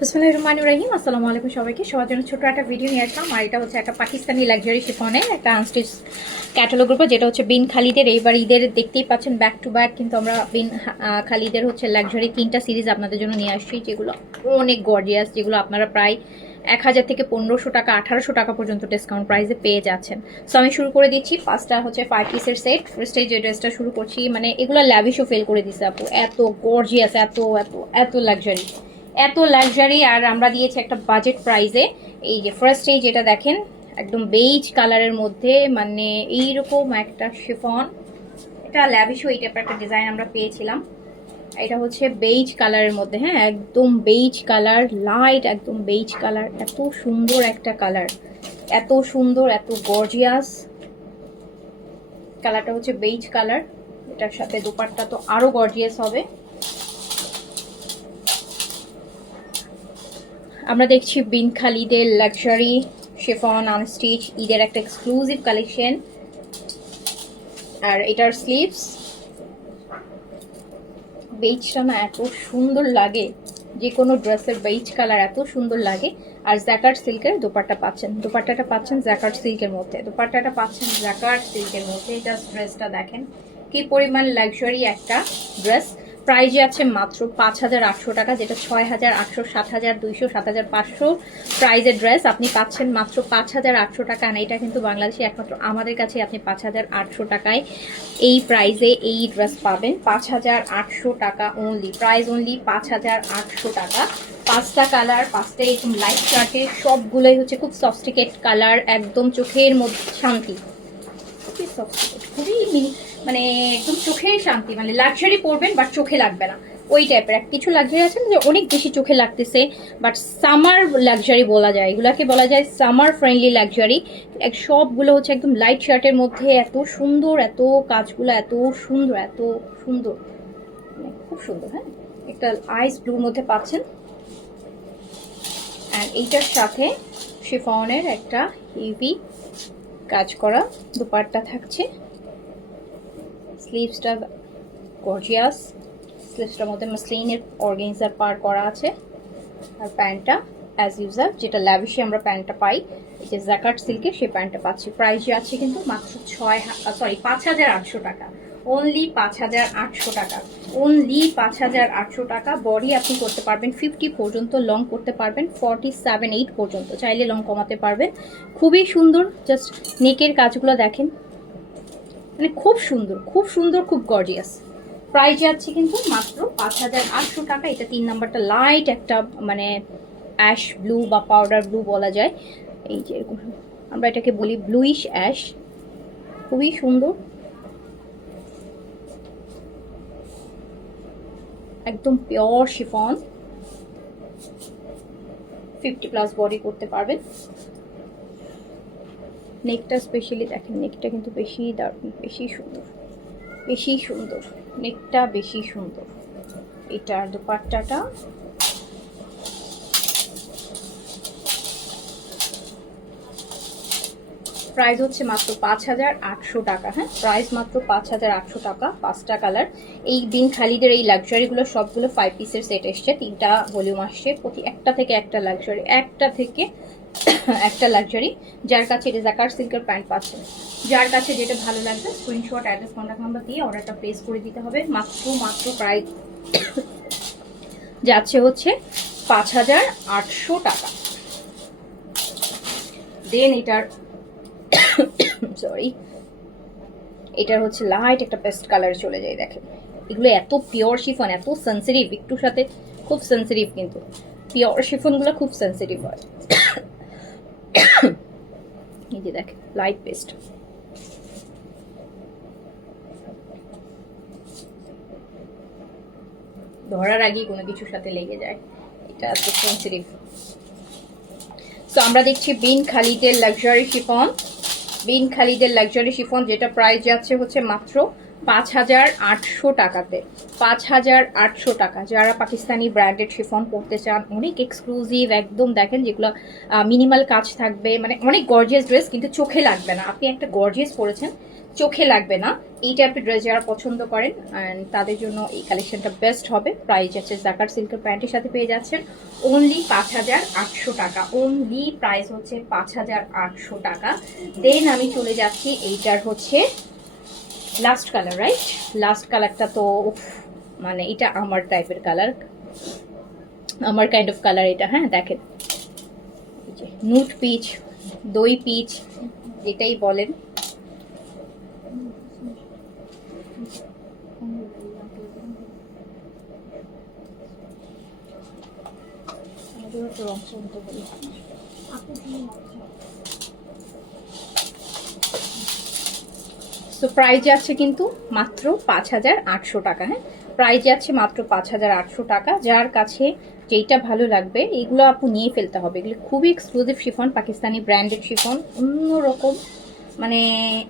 বিসমিল্লাহির রহমানির রহিম। আসসালামু আলাইকুম সবাইকে। সবার জন্য ছোট একটা ভিডিও নিয়ে আসলাম। আর এটা হচ্ছে একটা পাকিস্তানি লাক্সারি শিফনের একটা আনস্টিচ ক্যাটালগ উপর, যেটা হচ্ছে বিন খালিদের। এইবার ঈদের দেখতেই পাচ্ছেন ব্যাক টু ব্যাক কিন্তু আমরা বিন খালিদের হচ্ছে লাক্সারি 3টা সিরিজ আপনাদের জন্য নিয়ে আসছি, যেগুলো অনেক গর্জিয়াস, যেগুলো আপনারা প্রায় 1000 থেকে 1500 টাকা 1800 টাকা পর্যন্ত ডিসকাউন্ট প্রাইসে পেয়ে যাচ্ছেন। সো আমি শুরু করে দিচ্ছি। পাঁচটা হচ্ছে 5 পিসের সেট। ফার্স্টে যে ড্রেসটা শুরু করছি, মানে এগুলো ল্যাভিশও ফেল করে দিচ্ছে আপু, এত গর্জিয়াস, এত এত এত লাক্সারি, এত লাক্সারি। আর আমরা দিয়েছি একটা বাজেট প্রাইসে। এই যে ফার্স্টে যেটা দেখেন, একদম বেইজ কালারের মধ্যে, মানে এইরকম একটা শিফন, এটা ল্যাভিশো এই টাইপের একটা ডিজাইন আমরা পেয়েছিলাম। এটা হচ্ছে বেইজ কালারের মধ্যে, হ্যাঁ একদম বেইজ কালার, লাইট একদম বেইজ কালার। এত সুন্দর একটা কালার, এত সুন্দর, এত গর্জিয়াস। কালারটা হচ্ছে বেইজ কালার। এটার সাথে দুপাট্টা তো আরো গর্জিয়াস হবে। আমরা দেখছি বিন খালিদের লাক্সারি শিফন আনস্টিচ ঈদের একটা এক্সক্লুসিভ কালেকশন। আর এটার স্লিভস, বেইজটা না এত সুন্দর লাগে, যে কোনো ড্রেসের বেইজ কালার এত সুন্দর লাগে। আর জ্যাকার্ড সিল্কের দোপাট্টা পাচ্ছেন, দোপাট্টাটা পাচ্ছেন জ্যাকার্ড সিল্কের মধ্যে, দোপাট্টাটা পাচ্ছেন জ্যাকার্ড সিল্কের মধ্যে। এটা ড্রেসটা দেখেন কি পরিমাণ লাক্সারি একটা ড্রেস। প্রাইস আছে মাত্র 5800 টাকা, যেটা 6800, 7200, 7500 প্রাইজের ড্রেস আপনি পাচ্ছেন মাত্র 5800 টাকা। আর এটা কিন্তু বাংলাদেশে একমাত্র আমাদের কাছে আপনি 5800 টাকায় এই প্রাইজে এই ড্রেস পাবেন। 5800 টাকা অনলি, প্রাইস অনলি 5800 টাকা। পাঁচটা কালার, পাঁচটা এরকম লাইট চার্টে, সবগুলোই হচ্ছে খুব সফিস্টিকেট কালার, একদম চোখের মধ্যে শান্তি, খুবই সফিস্টিকেট, খুবই মানে একদম চোখের শান্তি, মানে লাক্সারি পরবেন বাট চোখে লাগবে না ওই টাইপের। কিছু লাক্সারি আছে যে অনেক বেশি চোখে লাগতেছে, বাট সামার লাক্সারি বলা যায়, এগুলাকে বলা যায় সামার ফ্রেন্ডলি লাক্সারি। সবগুলো হচ্ছে একদম লাইট শার্টের মধ্যে, এত সুন্দর, এত কাজগুলো এত সুন্দর, এত সুন্দর, মানে খুব সুন্দর। হ্যাঁ, একটা আইস ব্লুর মধ্যে পাচ্ছেন। অ্যান্ড এইটার সাথে শিফনের একটা হেভি কাজ করা দুপাট্টা থাকছে। স্লিভসটা গর্জিয়াস, স্লিভসটার মধ্যে মাসলিনের অর্গানজার পার করা আছে। আর প্যান্টটা অ্যাজ ইউজাল, যেটা ল্যাভিশে আমরা প্যান্টটা পাই, এই যে জ্যাকার্ড সিল্কের, সেই প্যান্টটা পাচ্ছি। প্রাইস আছে কিন্তু মাত্র 5800 টাকা, অনলি 5800 টাকা, অনলি 5800 টাকা। বডি আপনি করতে পারবেন 50 পর্যন্ত, লং করতে পারবেন 47-8 পর্যন্ত, চাইলে লং কমাতে পারবেন। খুবই সুন্দর, জাস্ট নেকের কাজগুলো দেখেন, মানে খুব সুন্দর, খুব সুন্দর, খুব গর্জিয়াস। প্রাইস যাচ্ছে কিন্তু মাত্র 5800 টাকা। এটা 3 নাম্বারটা লাইট একটা, মানে অ্যাশ ব্লু বা পাউডার ব্লু বলা যায়, এই যে এরকম আমরা এটাকে বলি ব্লুইশ অ্যাশ, খুবই সুন্দর, একদম পিওর শিফন। 50+ বডি করতে পারবেন। নেকটা স্পেশালি দেখেন, নেকটা কিন্তু বেশি দারুণ, বেশি সুন্দর, বেশি সুন্দর, নেকটা বেশি সুন্দর। এটার দুপাট্টাটা প্রাইস হচ্ছে মাত্র 5800 টাকা। হ্যাঁ, প্রাইস মাত্র 5800 টাকা। পাঁচটা কালার। এই বিন খালিদের এই লাক্সারিগুলো সবগুলো 5 পিসের সেট এসছে, 3টা ভলিউম আসছে, প্রতি একটা থেকে একটা লাক্সারি, একটা থেকে একটা লাক্সারি। যার কাছে এটা জ্যাকার্ড সিল্কের প্যান্ট পাচ্ছেন, যার কাছে যেটা ভালো লাগবে স্ক্রিনশট, অ্যাড্রেস, কন্ট্যাক্ট নাম্বার দিয়ে অর্ডারটা প্লেস করে দিতে হবে। মাত্র প্রাইস যাচ্ছে হচ্ছে 5800 টাকা। দেন এটার সরি, এটার হচ্ছে লাইট একটা পেস্ট কালার চলে যায়। দেখেন এগুলো এত পিওর শিফন, এত সেন্সিটিভ, একটুর সাথে খুব সেন্সিটিভ, কিন্তু পিওর শিফনগুলো খুব সেন্সিটিভ হয়। এই যে দেখেন লাইট পেস্ট, ধরার আগেই কোনো কিছুর সাথে লেগে যায়, এটা এত সেন্সিটিভ। তো আমরা দেখছি বিন খালিদের লাক্সারি শিফন, বিন খালিদের লাক্সারি শিফন, যেটা প্রাইস যাচ্ছে হচ্ছে মাত্র 5800 টাকাতে। 5800 টাকা। যারা পাকিস্তানি ব্র্যান্ডেড শিফন পড়তে চান, অনেক এক্সক্লুসিভ একদম, দেখেন যেগুলো মিনিমাল কাজ থাকবে, মানে অনেক গর্জিয়াস ড্রেস, কিন্তু চোখে লাগবে না। আপনি একটা গর্জিয়াস পরেছেন, চোখে লাগবে না। এই টাইপের ড্রেস যারা পছন্দ করেন অ্যান্ড তাদের জন্য এই কালেকশনটা বেস্ট হবে। প্রাইস আছে জাকার্ড সিল্কের প্যান্টের সাথে পেয়ে যাচ্ছেন অনলি 5800 টাকা। অনলি প্রাইস হচ্ছে 5800 টাকা। দেন আমি চলে যাচ্ছি এইটার হচ্ছে লাস্ট কালার, রাইট? লাস্ট কালারটা তো মানে এটা আমার টাইপের কালার, আমার কাইন্ড অফ কালার এটা। হ্যাঁ দেখেন, নুট পিচ, দই পিচ, যেটাই বলেন। সো প্রাইস যাচ্ছে কিন্তু মাত্র 5800 টাকা। হ্যাঁ, প্রাইস যাচ্ছে মাত্র 5800 টাকা। যার কাছে যেইটা ভালো লাগবে এগুলো আপু নিয়ে ফেলতে হবে। এগুলো খুবই exclusive chiffon, Pakistani branded chiffon, অন্যরকম। মানে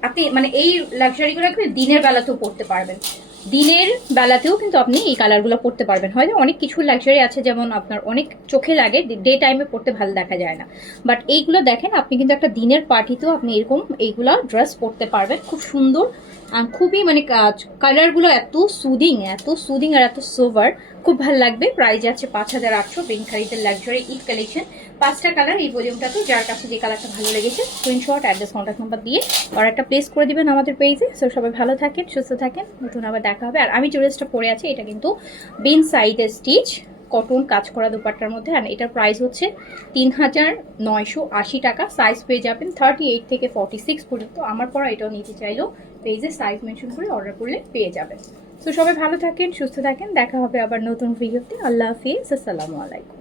আপনি মানে এই লাক্সারিগুলো দিনের বেলাতেও পড়তে পারবেন, দিনের বেলাতেও কিন্তু আপনি এই কালারগুলো পড়তে পারবেন। হয়তো অনেক কিছু লাক্সারি আছে যেমন আপনার অনেক চোখে লাগে, ডে টাইমে পড়তে ভালো দেখা যায় না, বাট এইগুলো দেখেন আপনি কিন্তু একটা দিনের পার্টিতেও আপনি এরকম এইগুলো ড্রেস পরতে পারবেন। খুব সুন্দর, খুবই মানে কালারগুলো এত সুদিং আর এত সোভার, খুব ভালো লাগবে। প্রাইস আছে 5800। বেনখারিদের লাক্সারি ঈদ কালেকশন, 5টা কালার এই ভলিউমটাতে। যার কাছে যে কালারটা ভালো লেগেছে স্ক্রিনশট, অ্যাড্রেস, কন্ট্যাক্ট নাম্বার দিয়ে অর্ডারটা প্লেস করে দিবেন আমাদের পেজে। সো সবাই ভালো থাকেন, সুস্থ থাকেন, নতুন আবার দেখা হবে। আর আমি যে ড্রেসটা পরে আছি এটা কিন্তু বিন সাইডের স্টিচ কটন কাজ করা দুপাট্টার মধ্যে, আর এটার প্রাইস হচ্ছে 3980 টাকা। সাইজ পেয়ে যাবেন 38 থেকে 46 পর্যন্ত। আমার পরা এটাও নিতে চাইলেও পেজে সাইজ মেনশন করে অর্ডার করলে পেয়ে যাবেন। তো সবাই ভালো থাকেন, সুস্থ থাকেন, দেখা হবে আবার নতুন ভিডিওতে। আল্লাহ হাফিজ, আসসালামু আলাইকুম।